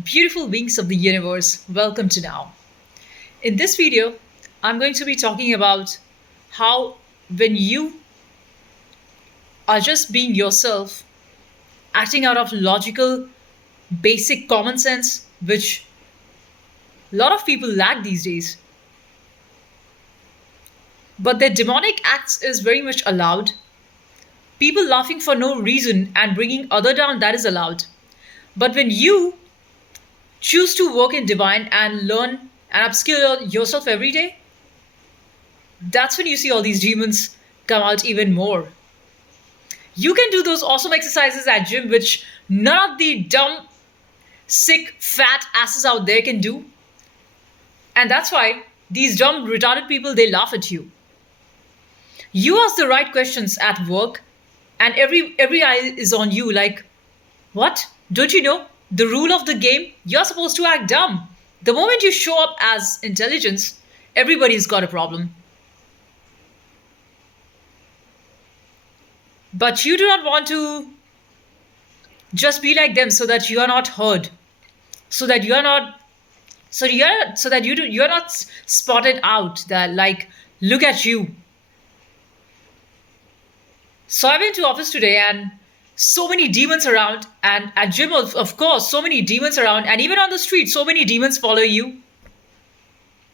Beautiful beings of the universe, welcome to now. In this video, I'm going to be talking about how when you are just being yourself, acting out of logical, basic common sense, which a lot of people lack these days, but their demonic acts is very much allowed. People laughing for no reason and bringing other down, that is allowed. But when you choose to work in divine and learn and upskill yourself every day, that's when you see all these demons come out even more. You can do those awesome exercises at gym which none of the dumb, sick, fat asses out there can do. And that's why these dumb, retarded people, they laugh at you. You ask the right questions at work and every eye is on you like, what? Don't you know? The rule of the game, you're supposed to act dumb. The moment you show up as intelligence, everybody's got a problem. But you do not want to just be like them so that you are not heard, so that you are not so that you are not spotted out that like look at you. So I went to office today and so many demons around, and at gym of course so many demons around, and even on the street so many demons follow you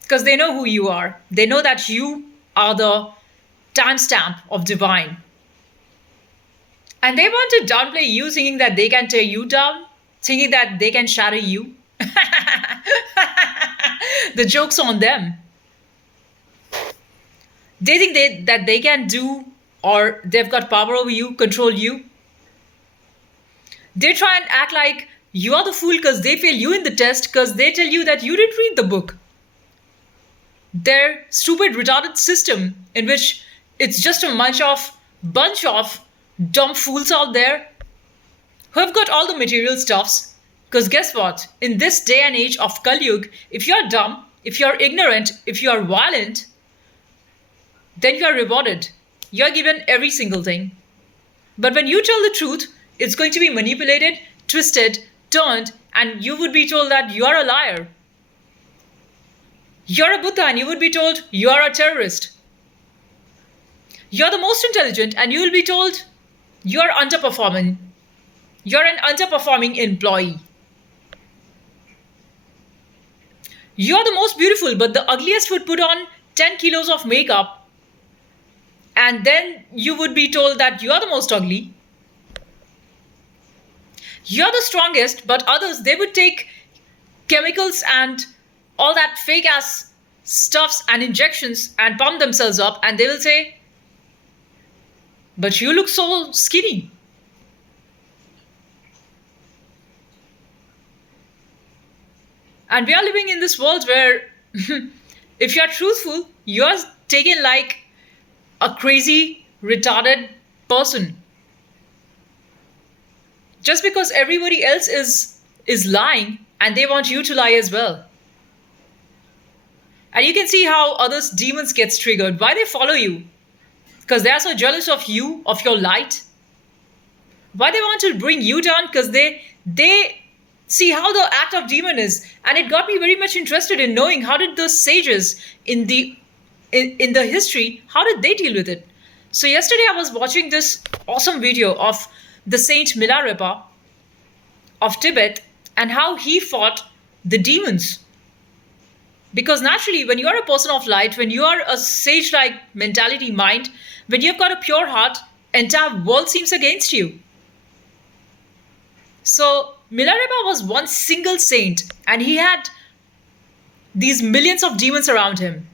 because they know who you are. They know that you are the timestamp of divine. And they want to downplay you, thinking that they can tear you down, thinking that they can shatter you. The joke's on them. They think that they can do, or they've got power over you, control you. They try and act like you are the fool because they fail you in the test because they tell you that you didn't read the book. Their stupid, retarded system in which it's just a bunch of dumb fools out there who have got all the material stuffs. Because guess what? In this day and age of Kali Yuga, if you're dumb, if you're ignorant, if you're violent, then you are rewarded. You're given every single thing. But when you tell the truth, it's going to be manipulated, twisted, turned, and you would be told that you are a liar. You're a Buddha and you would be told you are a terrorist. You're the most intelligent and you will be told you're underperforming. You're an underperforming employee. You're the most beautiful, but the ugliest would put on 10 kilos of makeup, and then you would be told that you are the most ugly. You're the strongest, but others, they would take chemicals and all that fake ass stuffs and injections and pump themselves up, and they will say, but you look so skinny. And we are living in this world where if you're truthful, you're taken like a crazy, retarded person. Just because everybody else is lying and they want you to lie as well. And you can see how others demons gets triggered. Why they follow you? Because they are so jealous of you, of your light. Why they want to bring you down? Because they see how the act of demon is. And it got me very much interested in knowing how did the sages in the history, how did they deal with it? So yesterday I was watching this awesome video of the Saint Milarepa of Tibet and how he fought the demons. Because naturally, when you are a person of light, when you are a sage-like mentality mind, when you've got a pure heart, entire world seems against you. So Milarepa was one single saint and he had these millions of demons around him.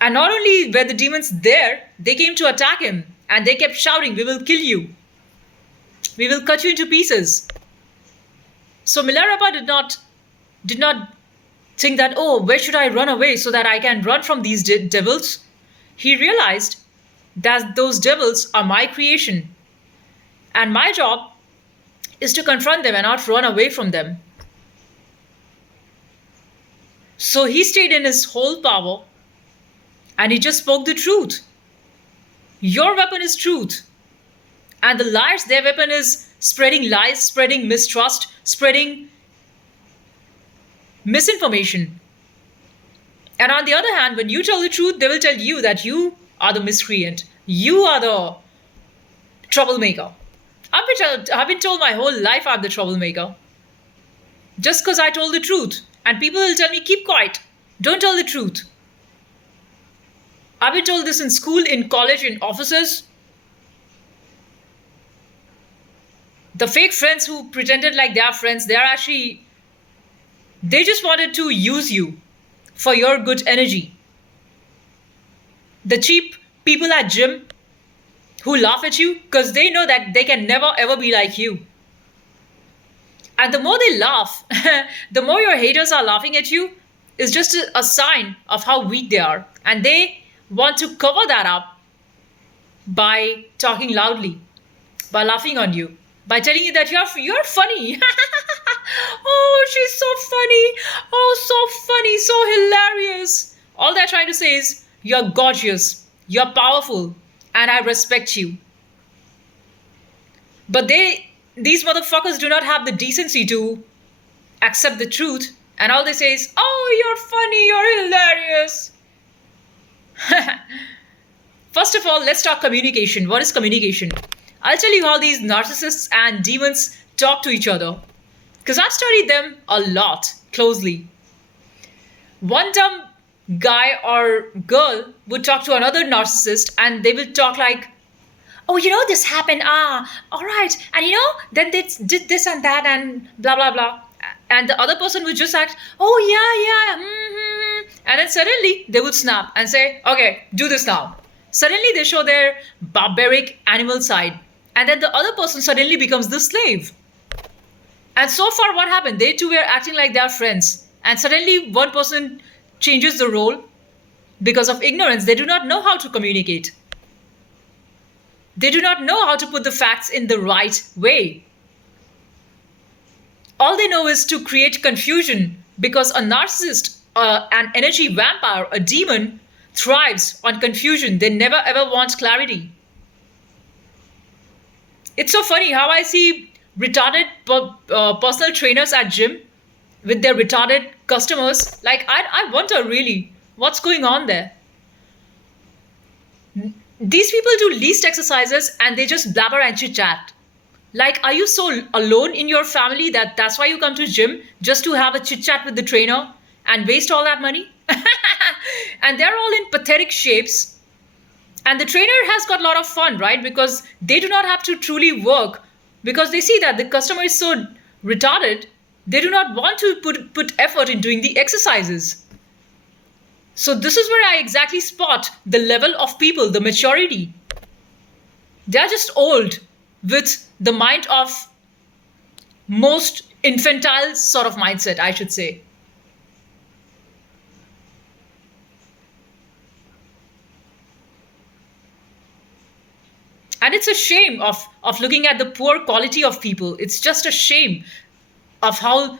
And not only were the demons there, they came to attack him and they kept shouting, we will kill you. We will cut you into pieces. So Milarepa did not think that, oh, where should I run away so that I can run from these devils? He realized that those devils are my creation. And my job is to confront them and not run away from them. So he stayed in his whole power and he just spoke the truth. Your weapon is truth. And the liars, their weapon is spreading lies, spreading mistrust, spreading misinformation. And on the other hand, when you tell the truth, they will tell you that you are the miscreant. You are the troublemaker. I've been told my whole life I'm the troublemaker. Just because I told the truth. And people will tell me, keep quiet. Don't tell the truth. I've been told this in school, in college, in offices. The fake friends who pretended like they are friends, they just wanted to use you for your good energy. The cheap people at gym who laugh at you because they know that they can never ever be like you. And the more they laugh, the more your haters are laughing at you, is just a sign of how weak they are. And they want to cover that up by talking loudly, by laughing on you, by telling you that you're funny. Oh, she's so funny. Oh, so funny, so hilarious. All they're trying to say is you're gorgeous, you're powerful, and I respect you. But these motherfuckers do not have the decency to accept the truth, and all they say is, "Oh, you're funny, you're hilarious." First of all, let's talk communication. What is communication? I'll tell you how these narcissists and demons talk to each other. Because I've studied them a lot closely. One dumb guy or girl would talk to another narcissist and they will talk like, oh, this happened. All right. And then they did this and that and blah, blah, blah. And the other person would just act, oh, yeah, yeah. And then suddenly they would snap and say, okay, do this now. Suddenly they show their barbaric animal side. And then the other person suddenly becomes the slave. And so far, what happened? They two were acting like they are friends. And suddenly one person changes the role because of ignorance. They do not know how to communicate. They do not know how to put the facts in the right way. All they know is to create confusion because a narcissist, an energy vampire, a demon thrives on confusion. They never ever want clarity. It's so funny how I see retarded personal trainers at gym with their retarded customers. Like, I wonder really what's going on there. These people do least exercises and they just blabber and chit chat. Like, are you so alone in your family that's why you come to gym, just to have a chit chat with the trainer and waste all that money? And they're all in pathetic shapes. And the trainer has got a lot of fun, right? Because they do not have to truly work because they see that the customer is so retarded, they do not want to put effort in doing the exercises. So this is where I exactly spot the level of people, the maturity. They are just old with the mind of most infantile sort of mindset, I should say. And it's a shame of looking at the poor quality of people. It's just a shame of how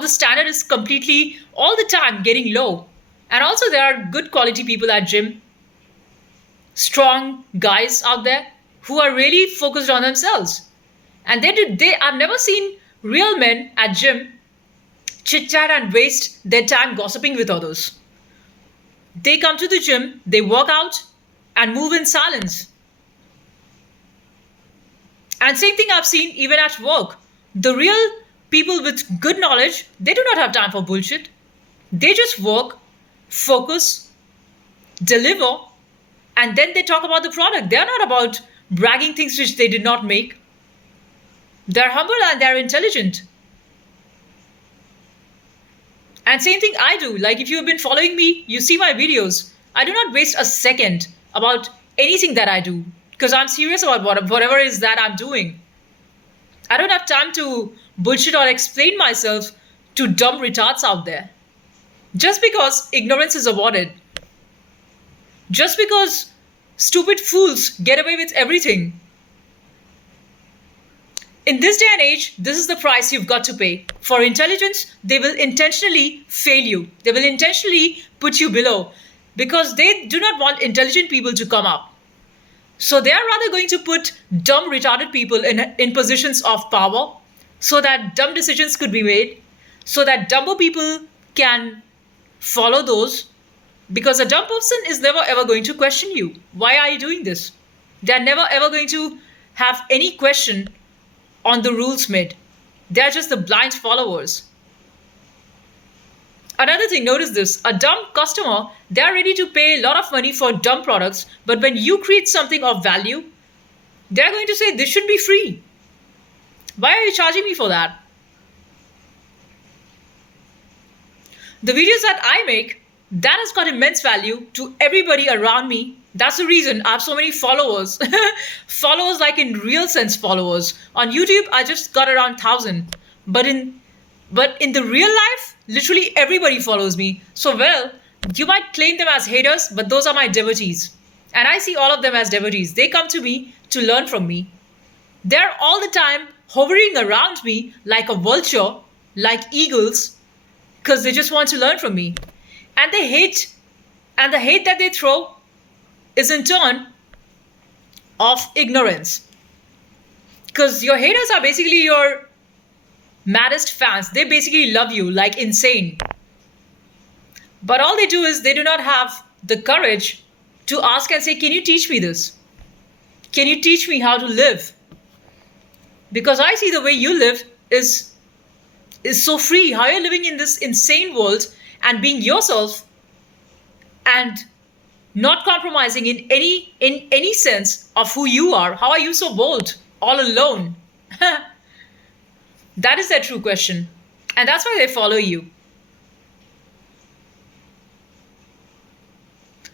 the standard is completely all the time getting low. And also there are good quality people at gym, strong guys out there who are really focused on themselves. And I've never seen real men at gym chit chat and waste their time gossiping with others. They come to the gym, they work out and move in silence. And same thing I've seen even at work. The real people with good knowledge, they do not have time for bullshit. They just work, focus, deliver, and then they talk about the product. They're not about bragging things which they did not make. They're humble and they're intelligent. And same thing I do. Like, if you have been following me, you see my videos. I do not waste a second about anything that I do because I'm serious about whatever is that I'm doing. I don't have time to bullshit or explain myself to dumb retards out there. Just because ignorance is awarded. Just because stupid fools get away with everything. In this day and age, this is the price you've got to pay. For intelligence, they will intentionally fail you. They will intentionally put you below because they do not want intelligent people to come up. So they are rather going to put dumb, retarded people in positions of power so that dumb decisions could be made, so that dumber people can follow those. Because a dumb person is never ever going to question you. Why are you doing this? They're never ever going to have any question on the rules made. They're just the blind followers. Another thing, notice this, a dumb customer, they're ready to pay a lot of money for dumb products, but when you create something of value, they're going to say, this should be free. Why are you charging me for that? The videos that I make, that has got immense value to everybody around me. That's the reason I have so many followers. Followers like in real sense followers. On YouTube, I just got around 1,000. But in the real life, literally everybody follows me. So well, you might claim them as haters, but those are my devotees. And I see all of them as devotees. They come to me to learn from me. They're all the time hovering around me like a vulture, like eagles, because they just want to learn from me. And they hate, and the hate that they throw is in turn of ignorance. Because your haters are basically your maddest fans. They basically love you like insane. But all they do is they do not have the courage to ask and say, can you teach me this? Can you teach me how to live? Because I see the way you live is so free. How you're living in this insane world and being yourself and not compromising in any sense of who you are. How are you so bold all alone? That is their true question. And that's why they follow you.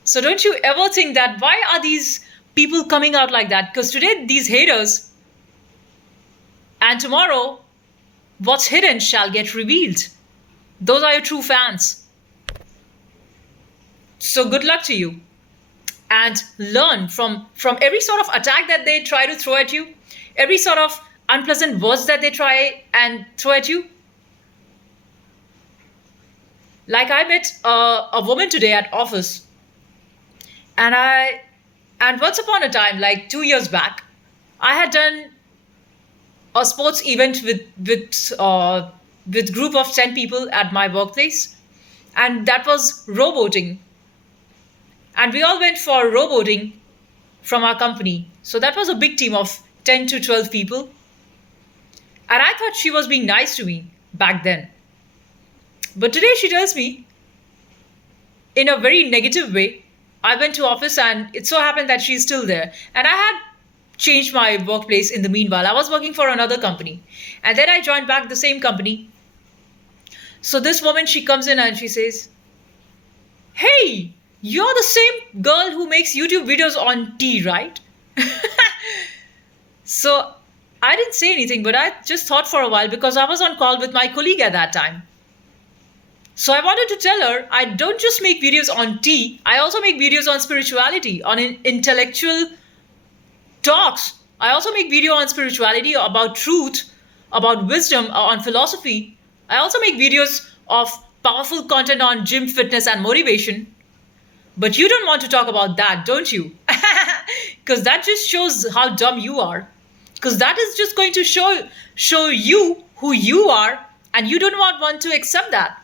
So don't you ever think that why are these people coming out like that? Because today these haters, and tomorrow what's hidden shall get revealed. Those are your true fans. So good luck to you. And learn from every sort of attack that they try to throw at you, every sort of unpleasant words that they try and throw at you. Like I met a woman today at office, and once upon a time, like 2 years back, I had done a sports event with group of 10 people at my workplace, and that was rowboating, and we all went for rowboating from our company. So that was a big team of 10 to 12 people, and I thought she was being nice to me back then. But today she tells me in a very negative way. I went to office and it so happened that she's still there. And I had changed my workplace in the meanwhile. I was working for another company. And then I joined back the same company. So this woman, she comes in and she says, hey, you're the same girl who makes YouTube videos on tea, right? So I didn't say anything, but I just thought for a while because I was on call with my colleague at that time. So I wanted to tell her I don't just make videos on tea, I also make videos on spirituality, on intellectual talks. I also make video on spirituality, about truth, about wisdom, on philosophy. I also make videos of powerful content on gym, fitness, and motivation. But you don't want to talk about that, don't you? Because that just shows how dumb you are. Because that is just going to show you who you are, and you do not want to accept that.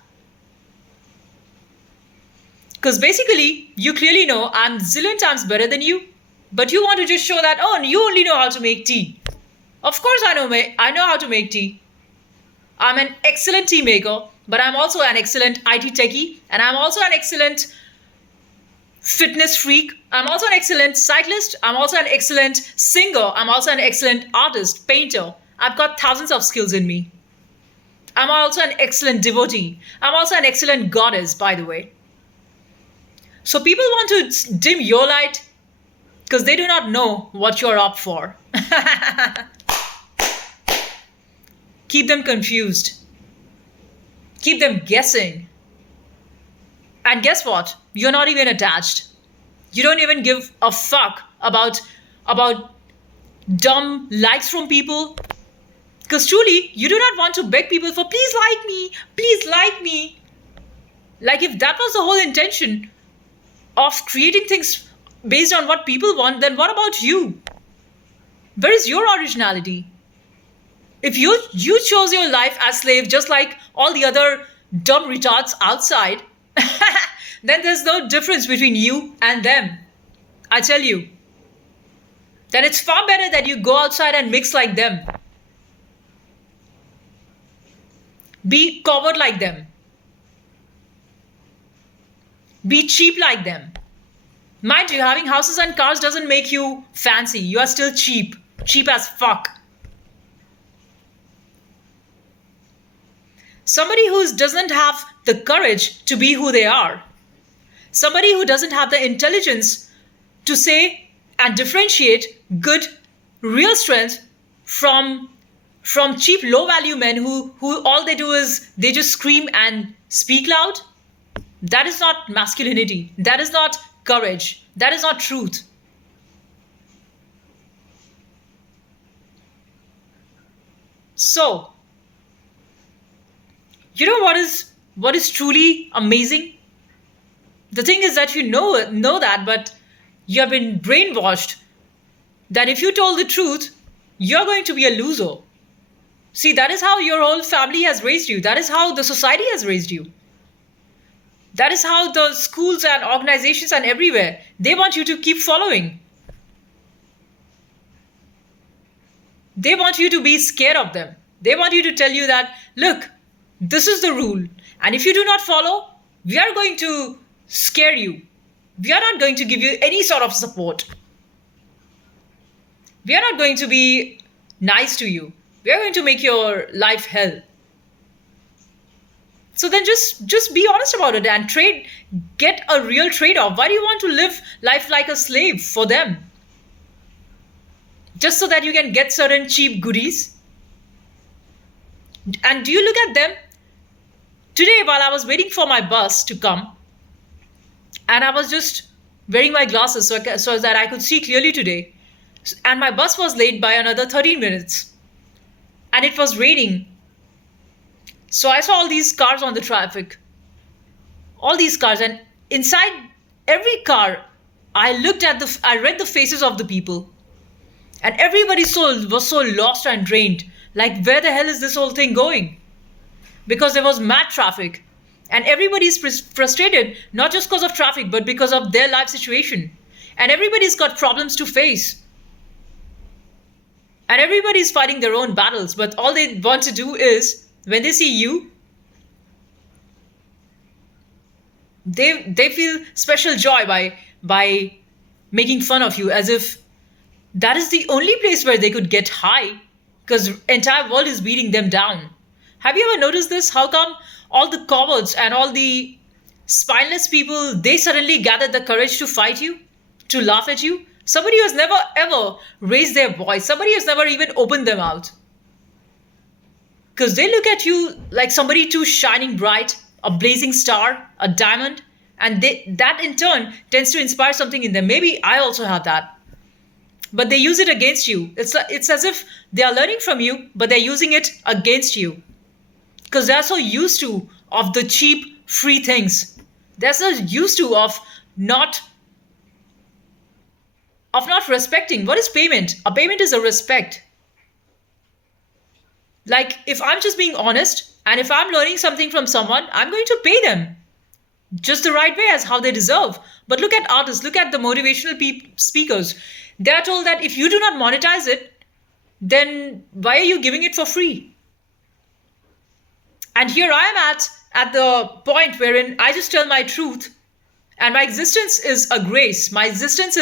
Because basically, you clearly know I'm zillion times better than you, but you want to just show that, oh, you only know how to make tea. Of course I know how to make tea. I'm an excellent tea maker, but I'm also an excellent IT techie, and I'm also an excellent fitness freak. I'm also an excellent cyclist. I'm also an excellent singer. I'm also an excellent artist, painter. I've got thousands of skills in me. I'm also an excellent devotee. I'm also an excellent goddess, by the way. So people want to dim your light because they do not know what you're up for. Keep them confused. Keep them guessing. And guess what? You're not even attached. You don't even give a fuck about dumb likes from people. Because truly, you do not want to beg people for please like me, please like me. Like if that was the whole intention of creating things based on what people want, then what about you? Where is your originality? If you chose your life as slave just like all the other dumb retards outside, then there's no difference between you and them. I tell you. Then it's far better that you go outside and mix like them. Be covered like them. Be cheap like them. Mind you, having houses and cars doesn't make you fancy. You are still cheap. Cheap as fuck. Somebody who doesn't have the courage to be who they are. Somebody who doesn't have the intelligence to say and differentiate good, real strength from cheap, low value men who all they do is they just scream and speak loud. That is not masculinity. That is not courage. That is not truth. So, you know what is truly amazing? The thing is that you know that, but you have been brainwashed that if you told the truth, you're going to be a loser. See, that is how your whole family has raised you. That is how the society has raised you. That is how the schools and organizations and everywhere they want you to keep following. They want you to be scared of them. They want you to tell you that, look, this is the rule. And if you do not follow, we are going to scare you. We are not going to give you any sort of support. We are not going to be nice to you. We are going to make your life hell. So then just be honest about it and get a real trade off. Why do you want to live life like a slave for them? Just so that you can get certain cheap goodies? And do you look at them? Today, while I was waiting for my bus to come, and I was just wearing my glasses so that I could see clearly today, and my bus was late by another 13 minutes, and it was raining. So I saw all these cars on the traffic, all these cars, and inside every car, I read the faces of the people, and everybody's soul was so lost and drained. Like, where the hell is this whole thing going? Because there was mad traffic, and everybody's frustrated not just because of traffic, but because of their life situation, and everybody's got problems to face, and everybody's fighting their own battles. But all they want to do is when they see you, they feel special joy by making fun of you, as if that is the only place where they could get high, because entire world is beating them down. Have you ever noticed this? How come all the cowards and all the spineless people, they suddenly gathered the courage to fight you, to laugh at you? Somebody who has never ever raised their voice, somebody who's never even opened their mouth. Because they look at you like somebody too shining bright, a blazing star, a diamond, and that in turn tends to inspire something in them. Maybe I also have that. But they use it against you. It's as if they are learning from you, but they're using it against you. Because they're so used to of the cheap, free things. They're so used to of not respecting. What is payment? A payment is a respect. Like, if I'm just being honest, and if I'm learning something from someone, I'm going to pay them just the right way as how they deserve. But look at artists, look at the motivational speakers. They are told that if you do not monetize it, then why are you giving it for free? And here I am at the point wherein I just tell my truth, and my existence is a grace. My existence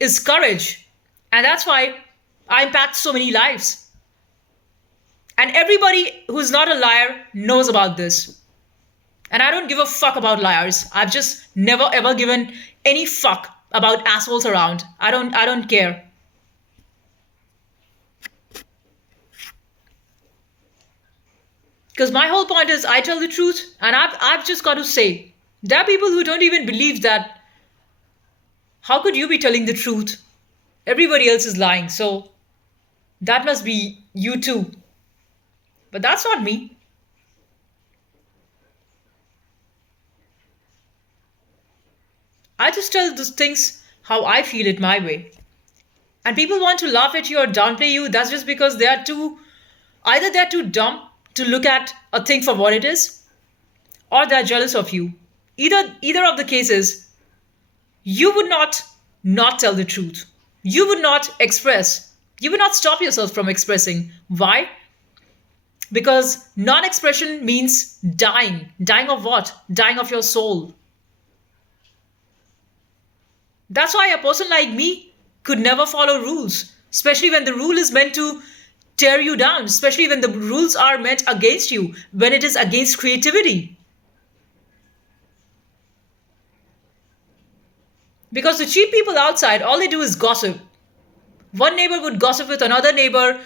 is courage. And that's why I impact so many lives. And everybody who's not a liar knows about this. And I don't give a fuck about liars. I've just never ever given any fuck about assholes around. I don't care. Because my whole point is I tell the truth, and I've just got to say, there are people who don't even believe that. How could you be telling the truth? Everybody else is lying, so that must be you too. But that's not me. I just tell those things how I feel it my way. And people want to laugh at you or downplay you. That's just because they are too, either they're too dumb to look at a thing for what it is, or they're jealous of you. Either of the cases, you would not tell the truth. You would not express. You would not stop yourself from expressing. Why? Because non-expression means dying. Dying of what? Dying of your soul. That's why a person like me could never follow rules, especially when the rule is meant to tear you down, especially when the rules are meant against you, when it is against creativity. Because the cheap people outside, all they do is gossip. One neighbor would gossip with another neighbor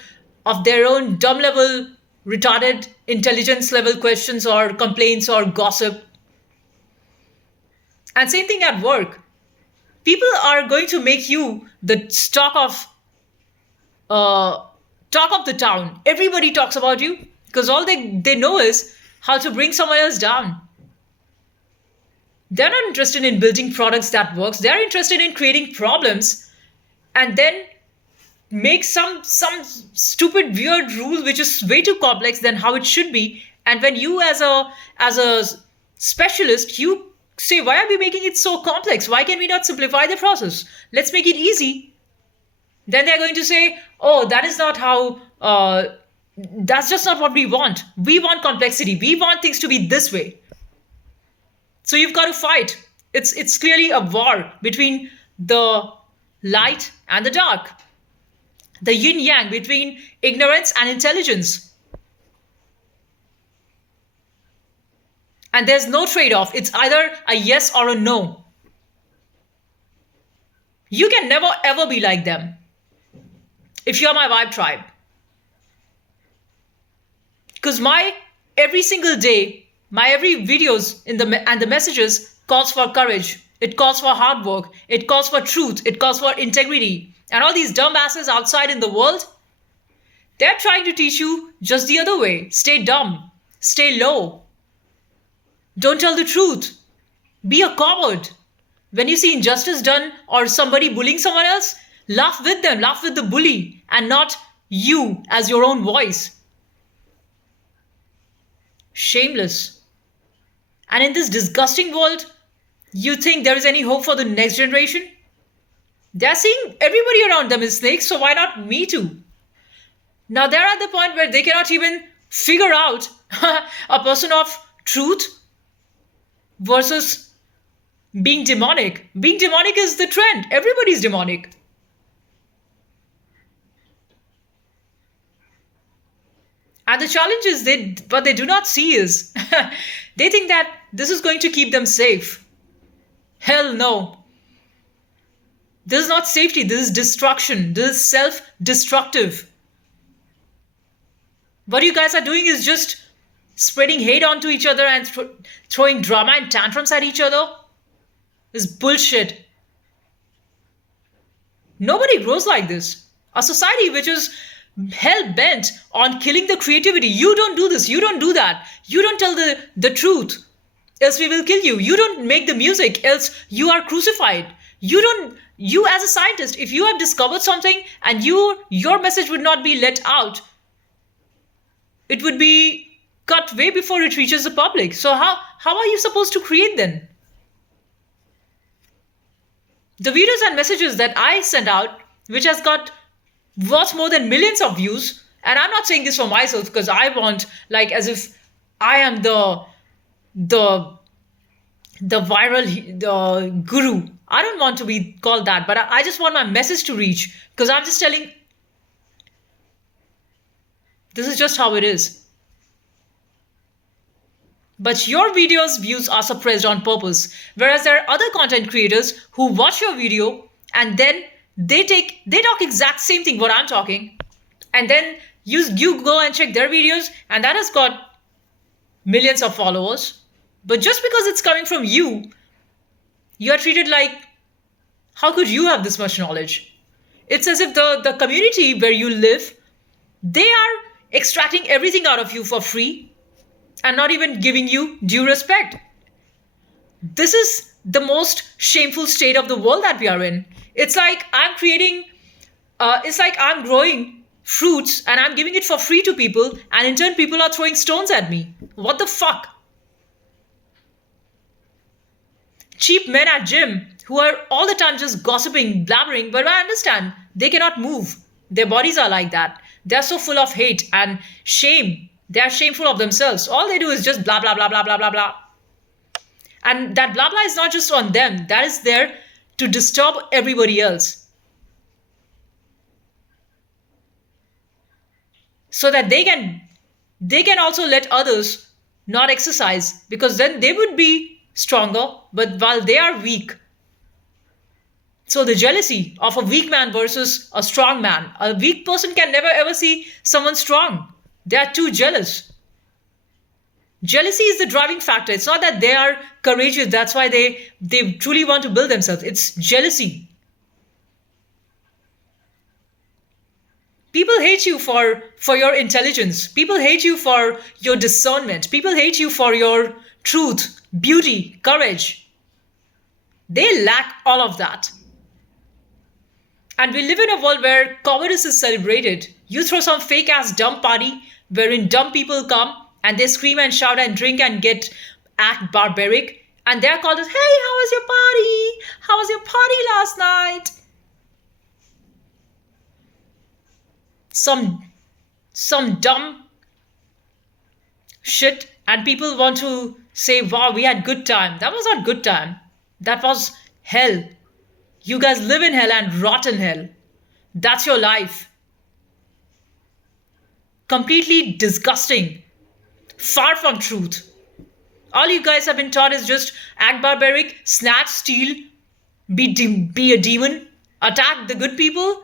of their own dumb level, retarded intelligence level questions or complaints or gossip. And same thing at work. People are going to make you the uh, talk of the town. Everybody talks about you because all they know is how to bring someone else down. They're not interested in building products that works. They're interested in creating problems and then make some stupid weird rule which is way too complex than how it should be. And when you as a specialist, you say, why are we making it so complex? Why can we not simplify the process? Let's make it easy. Then they're going to say, oh, that is not how that's just not what we want. We want complexity. We want things to be this way. So you've got to fight. It's clearly a war between the light and the dark, the yin yang between ignorance and intelligence. And there's no trade off. It's either a yes or a no. You can never ever be like them if you're my vibe tribe. Because my every single day, my every videos in the messages calls for courage. It calls for hard work. It calls for truth. It calls for integrity. And all these dumb asses outside in the world, they're trying to teach you just the other way. Stay dumb. Stay low. Don't tell the truth. Be a coward. When you see injustice done or somebody bullying someone else, laugh with them. Laugh with the bully and not you as your own voice. Shameless. And in this disgusting world, you think there is any hope for the next generation? They're seeing everybody around them is snakes, so why not me too? Now they're at the point where they cannot even figure out a person of truth versus being demonic. Being demonic is the trend. Everybody's demonic. And the challenge is what they do not see is they think that this is going to keep them safe. Hell no. This is not safety, this is destruction. This is self-destructive. What you guys are doing is just spreading hate onto each other and throwing drama and tantrums at each other. This is bullshit. Nobody grows like this. A society which is hell bent on killing the creativity. You don't do this, you don't do that. You don't tell the truth, else we will kill you. You don't make the music, else you are crucified. You as a scientist, if you have discovered something and your message would not be let out, it would be cut way before it reaches the public. So how are you supposed to create then? The videos and messages that I send out, which has got what's more than millions of views, and I'm not saying this for myself because I want, like, as if I am the viral guru. I don't want to be called that, but I just want my message to reach because I'm just telling this is just how it is. But your video's views are suppressed on purpose, whereas there are other content creators who watch your video and then they talk exact same thing what I'm talking, and then you go and check their videos and that has got millions of followers. But just because it's coming from you, you are treated like, how could you have this much knowledge? It's as if the community where you live, they are extracting everything out of you for free and not even giving you due respect. This is the most shameful state of the world that we are in. It's like I'm creating, it's like I'm growing fruits and I'm giving it for free to people, and in turn, people are throwing stones at me. What the fuck? Cheap men at gym who are all the time just gossiping, blabbering, but I understand they cannot move. Their bodies are like that. They're so full of hate and shame. They are shameful of themselves. All they do is just blah, blah, blah, blah, blah, blah, blah. And that blah, blah is not just on them, that is there to disturb everybody else so that they can also let others not exercise, because then they would be stronger, but while they are weak. So the jealousy of a weak man versus a strong man. A weak person can never ever see someone strong. They are too jealous. Jealousy is the driving factor. It's not that they are courageous, that's why they truly want to build themselves. It's jealousy. People hate you for your intelligence. People hate you for your discernment. People hate you for your truth, beauty, courage. They lack all of that. And we live in a world where cowardice is celebrated. You throw some fake ass dumb party wherein dumb people come and they scream and shout and drink and act barbaric, and they're called as, hey, how was your party? How was your party last night? Some dumb shit, and people want to say, wow, we had good time. That was not good time. That was hell. You guys live in hell and rot in hell. That's your life. Completely disgusting. Far from truth. All you guys have been taught is just act barbaric, snatch, steal, be a demon, attack the good people,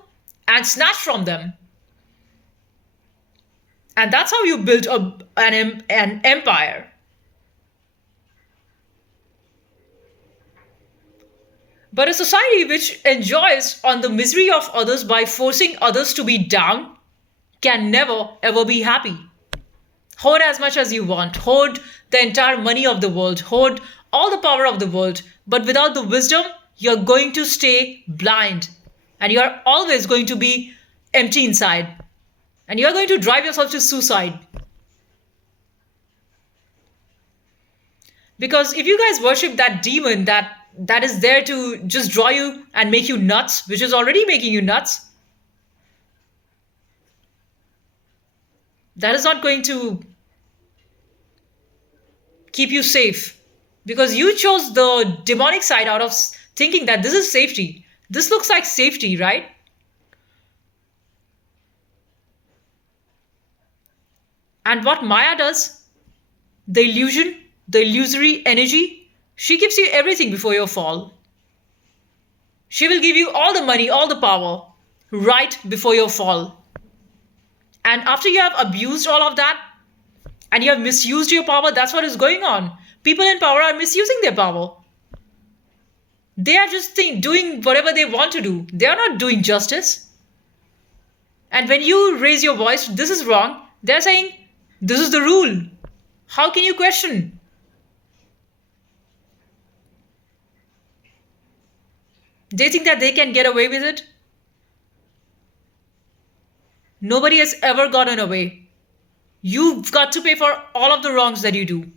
and snatch from them. And that's how you build an empire. But a society which enjoys on the misery of others by forcing others to be down can never ever be happy. Hoard as much as you want, hoard the entire money of the world, hoard all the power of the world, but without the wisdom, you're going to stay blind and you're always going to be empty inside. And you're going to drive yourself to suicide. Because if you guys worship that demon that is there to just draw you and make you nuts, which is already making you nuts, that is not going to keep you safe. Because you chose the demonic side out of thinking that this is safety. This looks like safety, right? And what Maya does, the illusion, the illusory energy, she gives you everything before your fall. She will give you all the money, all the power, right before your fall. And after you have abused all of that, and you have misused your power, that's what is going on. People in power are misusing their power. They are just doing whatever they want to do. They are not doing justice. And when you raise your voice, this is wrong, they're saying, this is the rule. How can you question? They think that they can get away with it. Nobody has ever gotten away. You've got to pay for all of the wrongs that you do.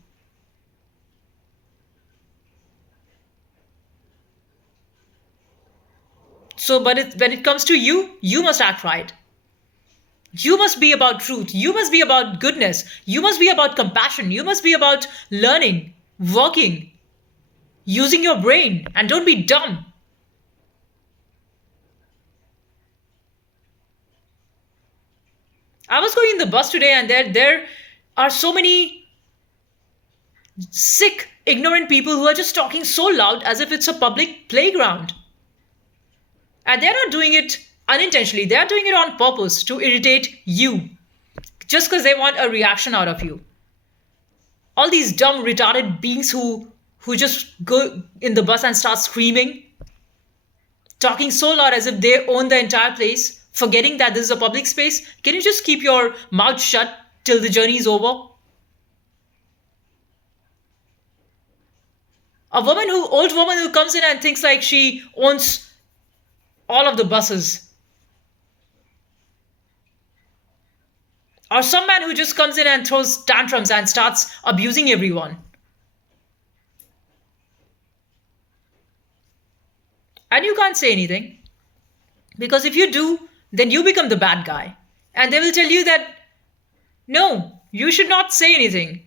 So, when it comes to you, you must act right. You must be about truth. You must be about goodness. You must be about compassion. You must be about learning, working, using your brain, and don't be dumb. I was going in the bus today, and there are so many sick, ignorant people who are just talking so loud as if it's a public playground. And they're not doing it unintentionally, they're doing it on purpose to irritate you, just because they want a reaction out of you. All these dumb, retarded beings who just go in the bus and start screaming, talking so loud as if they own the entire place, forgetting that this is a public space. Can you just keep your mouth shut till the journey is over? Old woman who comes in and thinks like she owns all of the buses. Or some man who just comes in and throws tantrums and starts abusing everyone. And you can't say anything. Because if you do, then you become the bad guy. And they will tell you that no, you should not say anything.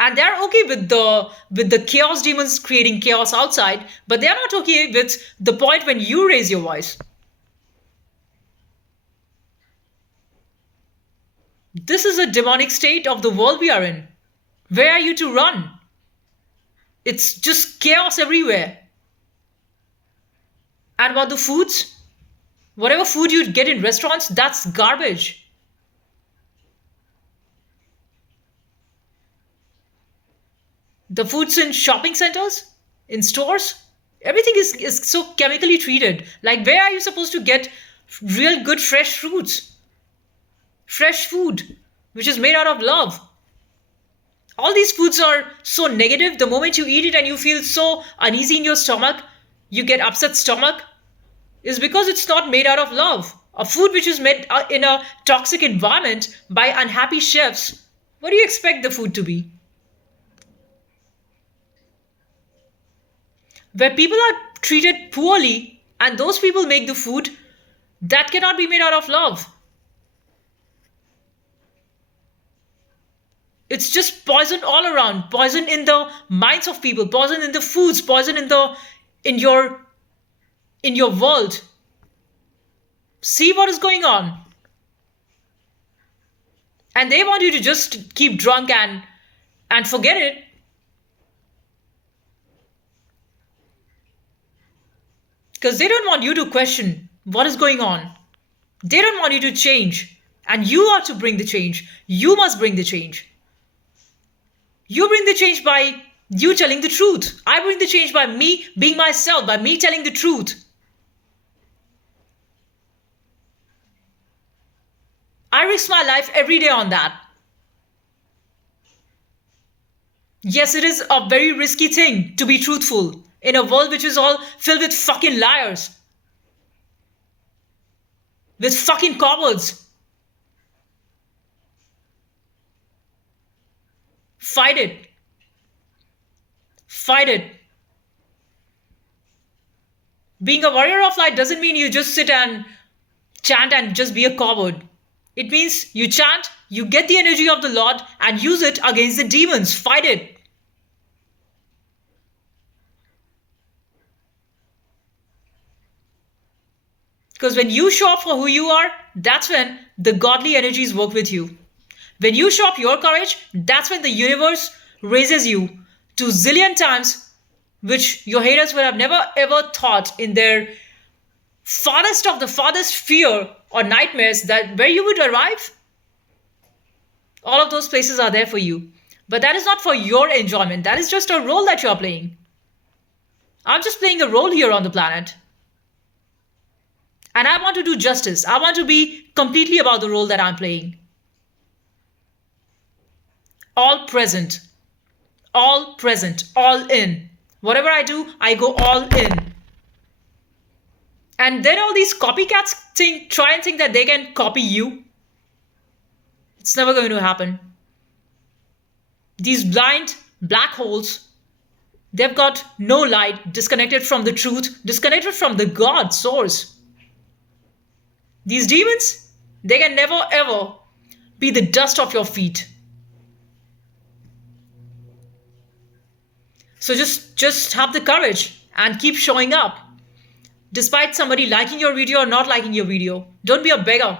And they're okay with the chaos demons creating chaos outside, but they're not okay with the point when you raise your voice. This is a demonic state of the world we are in. Where are you to run? It's just chaos everywhere. And about the foods, whatever food you get in restaurants, that's garbage. The foods in shopping centers, in stores, everything is so chemically treated. Like, where are you supposed to get real good fresh fruits? Fresh food, which is made out of love. All these foods are so negative. The moment you eat it and you feel so uneasy in your stomach, you get upset stomach, is because it's not made out of love. A food which is made in a toxic environment by unhappy chefs, what do you expect the food to be? Where people are treated poorly and those people make the food, that cannot be made out of love. It's just poison all around, poison in the minds of people, poison in the foods, poison in your world. See what is going on. And they want you to just keep drunk and forget it. Because they don't want you to question what is going on. They don't want you to change. And you are to bring the change. You must bring the change. You bring the change by you telling the truth. I bring the change by me being myself, by me telling the truth. I risk my life every day on that. Yes, it is a very risky thing to be truthful in a world which is all filled with fucking liars, with fucking cowards. Fight it. Fight it. Being a warrior of light doesn't mean you just sit and chant and just be a coward. It means you chant, you get the energy of the Lord and use it against the demons. Fight it. Because when you show up for who you are, that's when the godly energies work with you. When you show up your courage, that's when the universe raises you to zillion times, which your haters would have never ever thought in their farthest of the farthest fear or nightmares that where you would arrive. All of those places are there for you. But that is not for your enjoyment. That is just a role that you're playing. I'm just playing a role here on the planet. And I want to do justice. I want to be completely about the role that I'm playing. All present, all in. Whatever I do, I go all in. And then all these copycats try and think that they can copy you. It's never going to happen. These blind black holes, they've got no light, disconnected from the truth, disconnected from the God source. These demons, they can never ever be the dust of your feet. So just have the courage and keep showing up. Despite somebody liking your video or not liking your video. Don't be a beggar.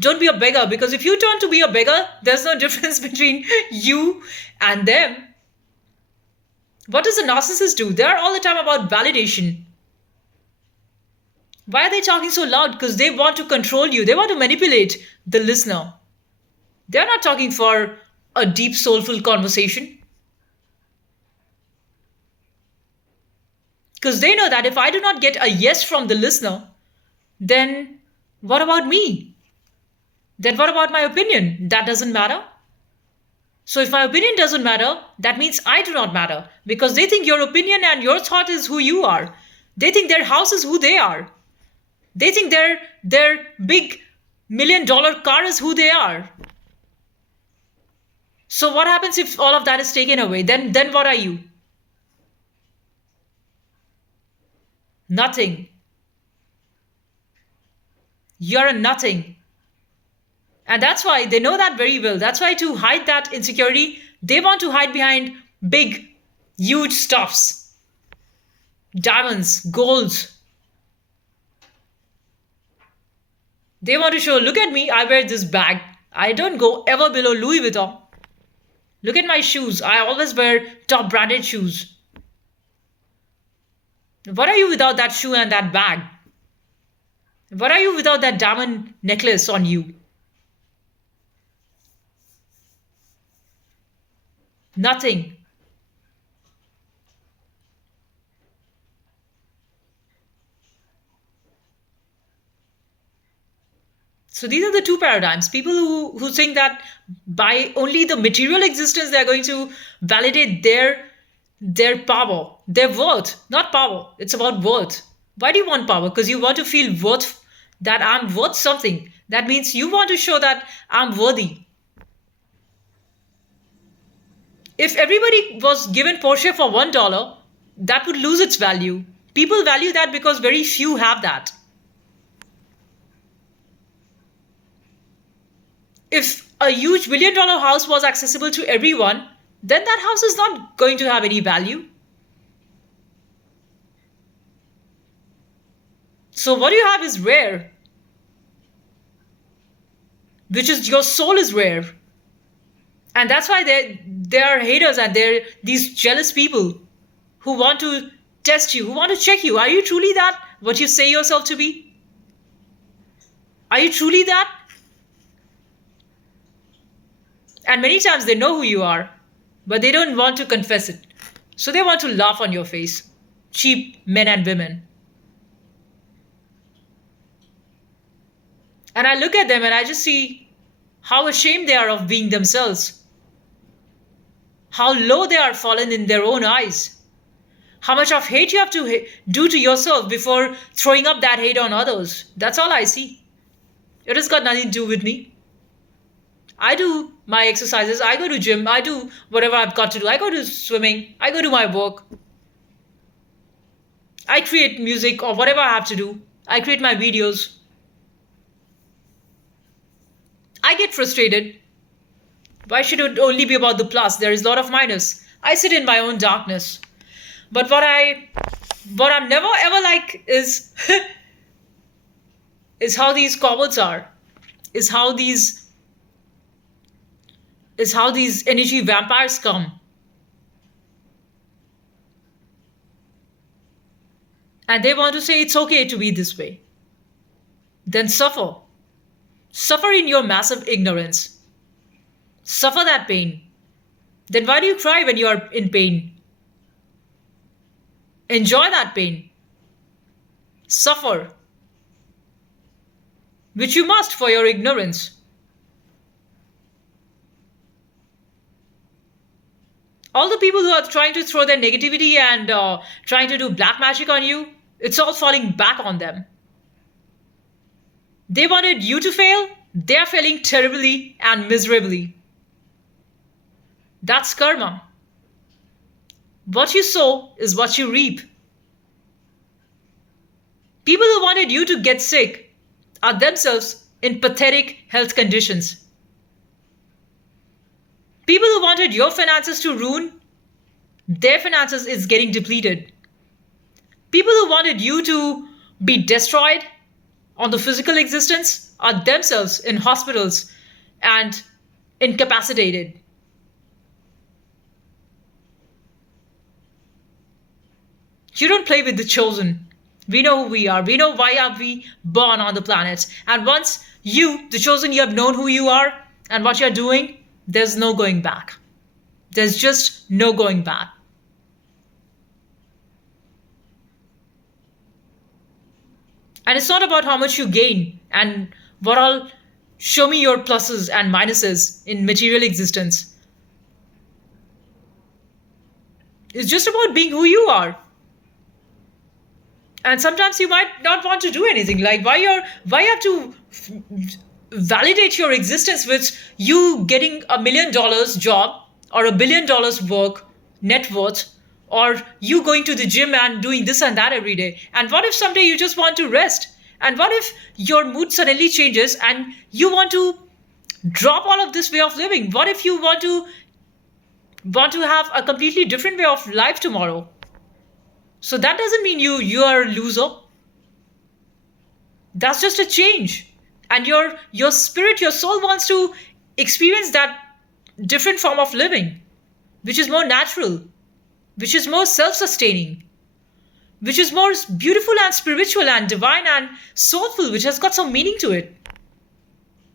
Don't be a beggar, because if you turn to be a beggar, there's no difference between you and them. What does a narcissist do? They're all the time about validation. Why are they talking so loud? Because they want to control you. They want to manipulate the listener. They're not talking for a deep, soulful conversation. Because they know that if I do not get a yes from the listener, then what about me? Then what about my opinion? That doesn't matter. So if my opinion doesn't matter, that means I do not matter. Because they think your opinion and your thought is who you are. They think their house is who they are. They think their big $1 million car is who they are. So what happens if all of that is taken away? Then what are you? Nothing. You're a nothing. And that's why they know that very well. That's why to hide that insecurity, they want to hide behind big, huge stuffs, diamonds, golds. They want to show, look at me, I wear this bag. I don't go ever below Louis Vuitton. Look at my shoes. I always wear top branded shoes. What are you without that shoe and that bag? What are you without that diamond necklace on you? Nothing. So these are the two paradigms. People who think that by only the material existence they're going to validate their power, their worth, not power. It's about worth. Why do you want power? Because you want to feel worth, that I'm worth something. That means you want to show that I'm worthy. If everybody was given Porsche for $1, that would lose its value. People value that because very few have that. If a huge $1 million house was accessible to everyone, then that house is not going to have any value. So what you have is rare, which is your soul is rare. And that's why there are haters and there these jealous people who want to test you, who want to check you. Are you truly that, what you say yourself to be? Are you truly that? And many times they know who you are, but they don't want to confess it. So they want to laugh on your face. Cheap men and women. And I look at them and I just see how ashamed they are of being themselves. How low they are fallen in their own eyes. How much of hate you have to do to yourself before throwing up that hate on others. That's all I see. It has got nothing to do with me. I do my exercises, I go to gym, I do whatever I've got to do. I go to swimming, I go to my work. I create music or whatever I have to do. I create my videos. I get frustrated. Why should it only be about the plus? There is a lot of minus. I sit in my own darkness. But what I'm never ever like is is how these cowards are. Is how these energy vampires come. And they want to say it's okay to be this way. Then suffer. Suffer in your massive ignorance. Suffer that pain. Then why do you cry when you are in pain? Enjoy that pain. Suffer. Which you must for your ignorance. All the people who are trying to throw their negativity and trying to do black magic on you, it's all falling back on them. They wanted you to fail, they are failing terribly and miserably. That's karma. What you sow is what you reap. People who wanted you to get sick are themselves in pathetic health conditions. People who wanted your finances to ruin, their finances is getting depleted. People who wanted you to be destroyed on the physical existence are themselves in hospitals and incapacitated. You don't play with the chosen. We know who we are. We know why are we born on the planet. And once you, the chosen, you have known who you are and what you're doing, there's no going back. There's just no going back. And it's not about how much you gain and what all, show me your pluses and minuses in material existence. It's just about being who you are. And sometimes you might not want to do anything. Like why you have to validate your existence with you getting $1 million job or $1 billion work net worth, or you going to the gym and doing this and that every day. And what if someday you just want to rest? And what if your mood suddenly changes and you want to drop all of this way of living? What if you want to have a completely different way of life tomorrow? So that doesn't mean you are a loser. That's just a change. And your spirit, your soul wants to experience that different form of living, which is more natural, which is more self-sustaining, which is more beautiful and spiritual and divine and soulful, which has got some meaning to it.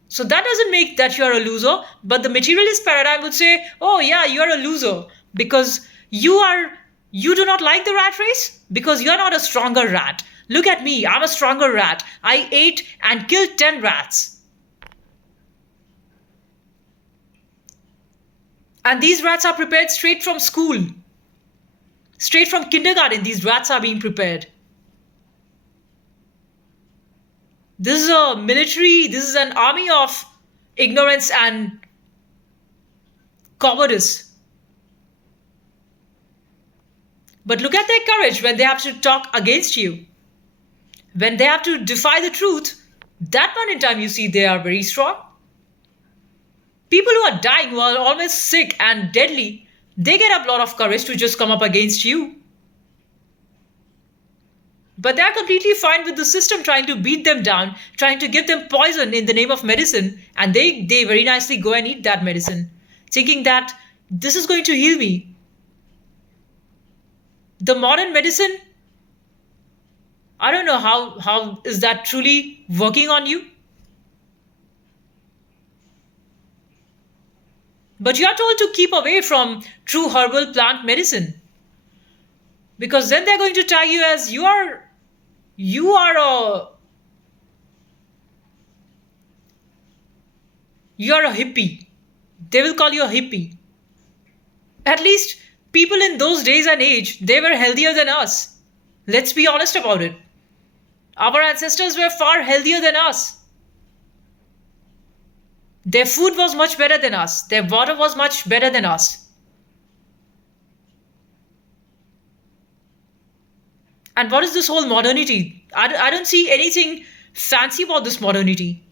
So that doesn't make that you're a loser, but the materialist paradigm would say, "Oh yeah, you're a loser because you do not like the rat race because you're not a stronger rat. Look at me, I'm a stronger rat. I ate and killed 10 rats. And these rats are prepared straight from school. Straight from kindergarten, these rats are being prepared. This is a military, this is an army of ignorance and cowardice. But look at their courage when they have to talk against you. When they have to defy the truth, that point in time you see they are very strong. People who are dying, who are almost sick and deadly, they get a lot of courage to just come up against you. But they are completely fine with the system trying to beat them down, trying to give them poison in the name of medicine, and they very nicely go and eat that medicine, thinking that this is going to heal me. The modern medicine, I don't know how is that truly working on you. But you are told to keep away from true herbal plant medicine because then they're going to tag you as you are a hippie. They will call you a hippie. At least people in those days and age, they were healthier than us. Let's be honest about it. Our ancestors were far healthier than us. Their food was much better than us. Their water was much better than us. And what is this whole modernity? I don't see anything fancy about this modernity.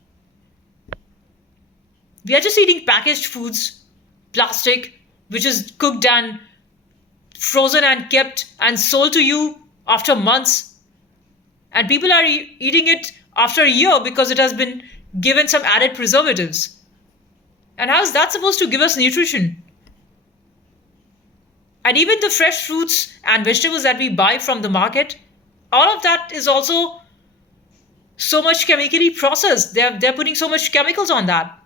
We are just eating packaged foods, plastic, which is cooked and frozen and kept and sold to you after months. And people are eating it after a year because it has been given some added preservatives. And how is that supposed to give us nutrition? And even the fresh fruits and vegetables that we buy from the market, all of that is also so much chemically processed. They're putting so much chemicals on that.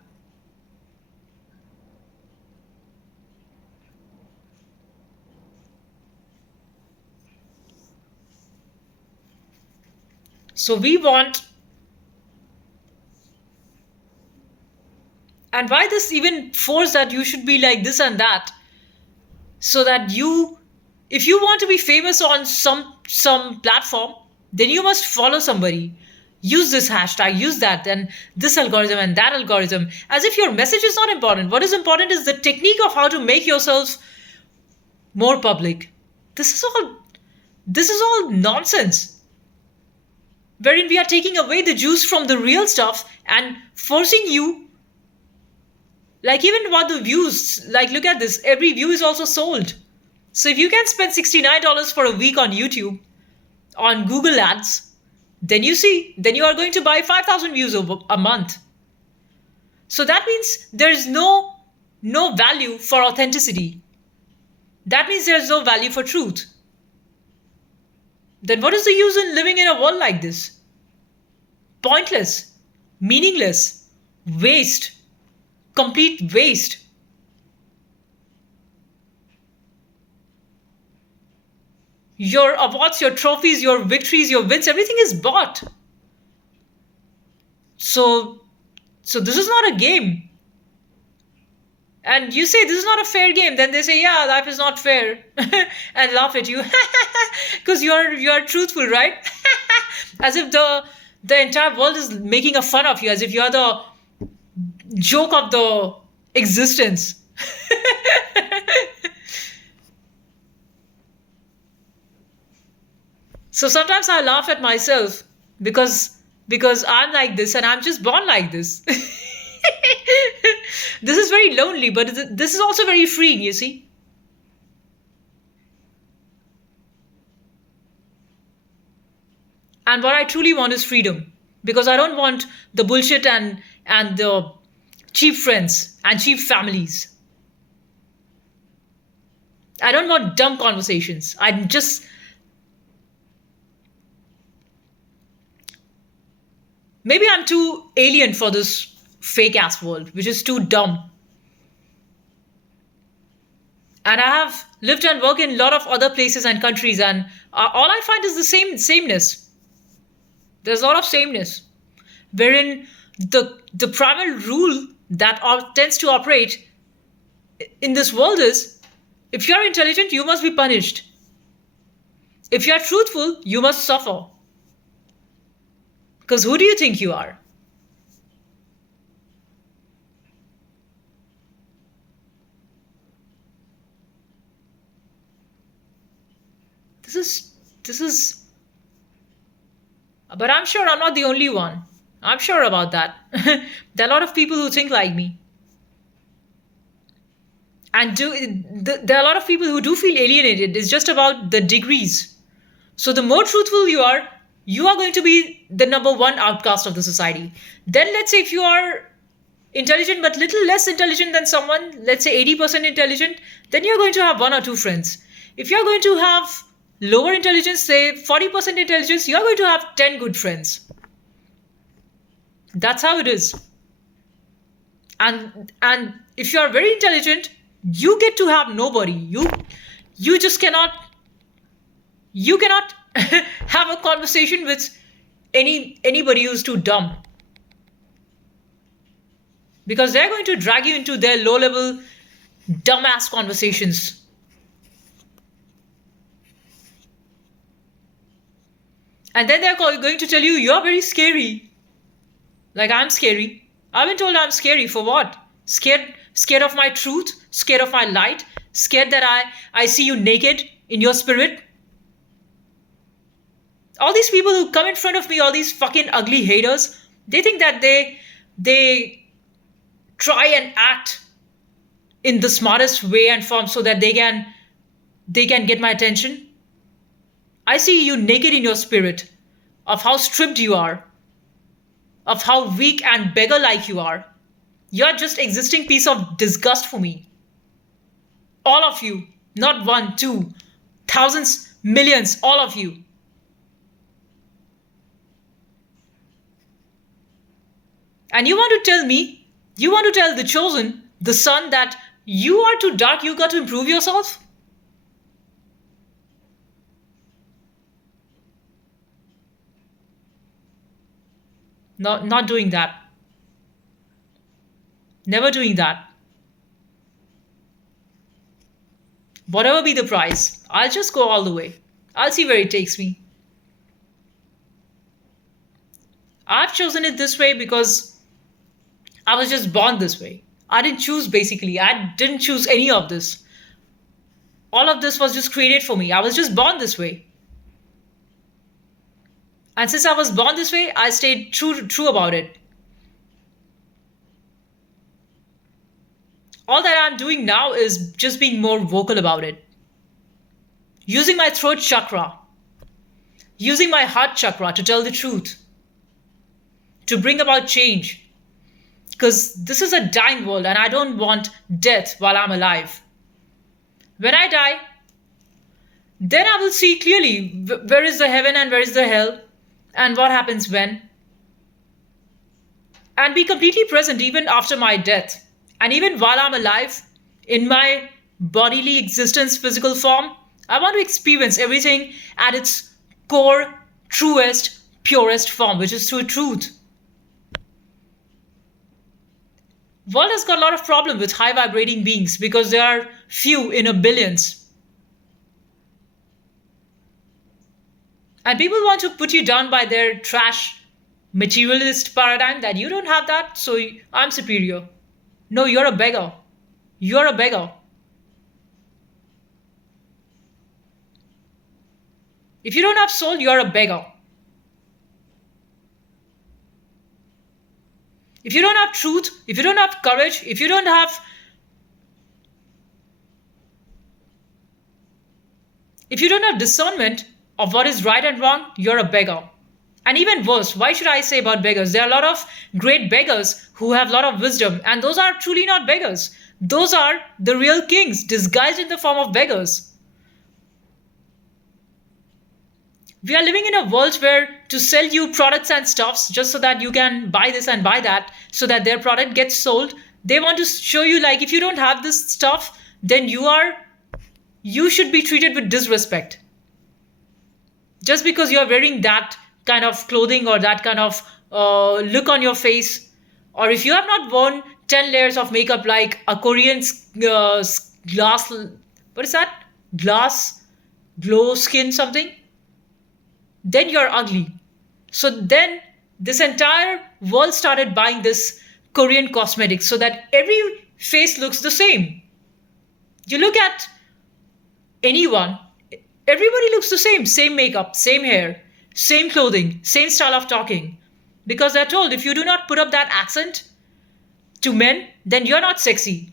So we want, and why this even force that you should be like this and that, so that if you want to be famous on some platform, then you must follow somebody. Use this hashtag, use that, and this algorithm and that algorithm, as if your message is not important. What is important is the technique of how to make yourself more public. This is all this is all nonsense. Wherein we are taking away the juice from the real stuff and forcing you, like even about the views, like look at this, every view is also sold. So if you can spend $69 for a week on YouTube, on Google Ads, then you are going to buy 5,000 views a month. So that means there is no value for authenticity. That means there is no value for truth. Then what is the use in living in a world like this? Pointless, meaningless, waste, complete waste. Your awards, your trophies, your victories, your wins, everything is bought. So so this is not a game. And you say this is not a fair game, then they say, yeah, life is not fair, and laugh at you because you're truthful, right? As if the entire world is making a fun of you, as if you're the joke of the existence. So sometimes I laugh at myself because I'm like this and I'm just born like this. This is very lonely, but this is also very freeing, you see. And what I truly want is freedom, because I don't want the bullshit and the cheap friends and cheap families. I don't want dumb conversations. I just maybe I'm too alien for this fake ass world, which is too dumb. And I have lived and worked in a lot of other places and countries, and all I find is the sameness. There's a lot of sameness, wherein the primal rule that tends to operate in this world is, if you're intelligent, you must be punished. If you're truthful, you must suffer. Because who do you think you are? This is this is but I'm sure I'm not the only one. I'm sure about that. There are a lot of people who think like me. And there are a lot of people who do feel alienated. It's just about the degrees. So the more truthful you are going to be the number one outcast of the society. Then let's say if you are intelligent but little less intelligent than someone, let's say 80% intelligent, then you're going to have one or two friends. If you're going to have lower intelligence, say 40% intelligence, you're going to have 10 good friends. That's how it is. And if you're very intelligent, you get to have nobody. You just cannot have a conversation with anybody who's too dumb, because they're going to drag you into their low level dumbass conversations. And then they're going to tell you you're very scary. Like I'm scary. I've been told I'm scary for what? Scared of my truth, scared of my light, scared that I see you naked in your spirit. All these people who come in front of me, all these fucking ugly haters, they think that they try and act in the smartest way and form so that they can get my attention. I see you naked in your spirit, of how stripped you are, of how weak and beggar like you are. You're just existing piece of disgust for me. All of you, not one, two, thousands, millions, all of you. And you want to tell the chosen, the son, that you are too dark, you got to improve yourself? Not doing that. Never doing that. Whatever be the price, I'll just go all the way. I'll see where it takes me. I've chosen it this way because I was just born this way. I didn't choose, basically. I didn't choose any of this. All of this was just created for me. I was just born this way. And since I was born this way, I stayed true about it. All that I'm doing now is just being more vocal about it. Using my throat chakra, using my heart chakra to tell the truth, to bring about change. Because this is a dying world and I don't want death while I'm alive. When I die, then I will see clearly where is the heaven and where is the hell and what happens when. And be completely present even after my death. And even while I'm alive, in my bodily existence, physical form, I want to experience everything at its core, truest, purest form, which is through truth. World has got a lot of problem with high vibrating beings because there are few in a billions. And people want to put you down by their trash materialist paradigm that you don't have that, so I'm superior. No, you're a beggar. You're a beggar. If you don't have soul, you're a beggar. If you don't have truth, if you don't have courage, if you don't have discernment of what is right and wrong, you're a beggar. And even worse, why should I say about beggars? There are a lot of great beggars who have a lot of wisdom, and those are truly not beggars. Those are the real kings disguised in the form of beggars. We are living in a world where to sell you products and stuffs just so that you can buy this and buy that, so that their product gets sold, they want to show you like if you don't have this stuff, then you should be treated with disrespect. Just because you're wearing that kind of clothing or that kind of look on your face, or if you have not worn 10 layers of makeup like a Korean glass, what is that? Glass, glow skin something, then you're ugly. So then this entire world started buying this Korean cosmetics so that every face looks the same. You look at anyone, everybody looks the same makeup, same hair, same clothing, same style of talking. Because they're told if you do not put up that accent to men, then you're not sexy.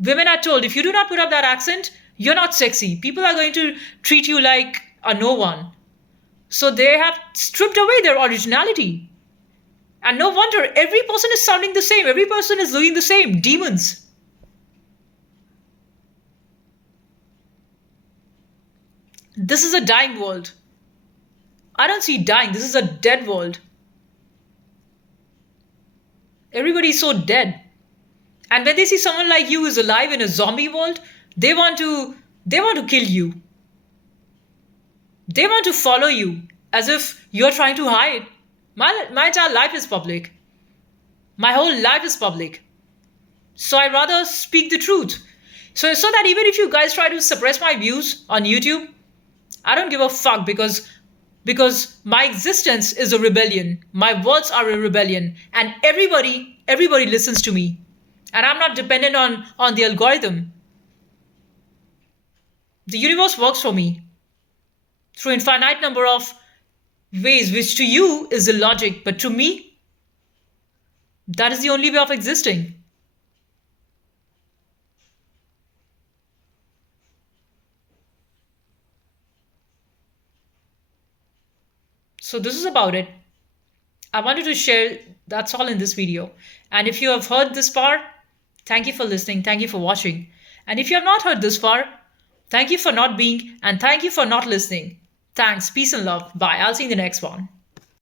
Women are told if you do not put up that accent, you're not sexy. People are going to treat you like a no one. So they have stripped away their originality. And no wonder every person is sounding the same, every person is looking the same. Demons. This is a dying world. I don't see dying, this is a dead world. Everybody's so dead. And when they see someone like you is alive in a zombie world, they want to kill you. They want to follow you as if you're trying to hide. My entire life is public. My whole life is public. So I rather speak the truth. So that even if you guys try to suppress my views on YouTube, I don't give a fuck because my existence is a rebellion. My words are a rebellion. And everybody listens to me. And I'm not dependent on the algorithm. The universe works for me through infinite number of ways, which to you is illogic, but to me, that is the only way of existing. So this is about it. I wanted to share, that's all in this video. And if you have heard this far, thank you for listening, thank you for watching. And if you have not heard this far, thank you for not being, and thank you for not listening. Thanks, peace and love. Bye. I'll see you in the next one.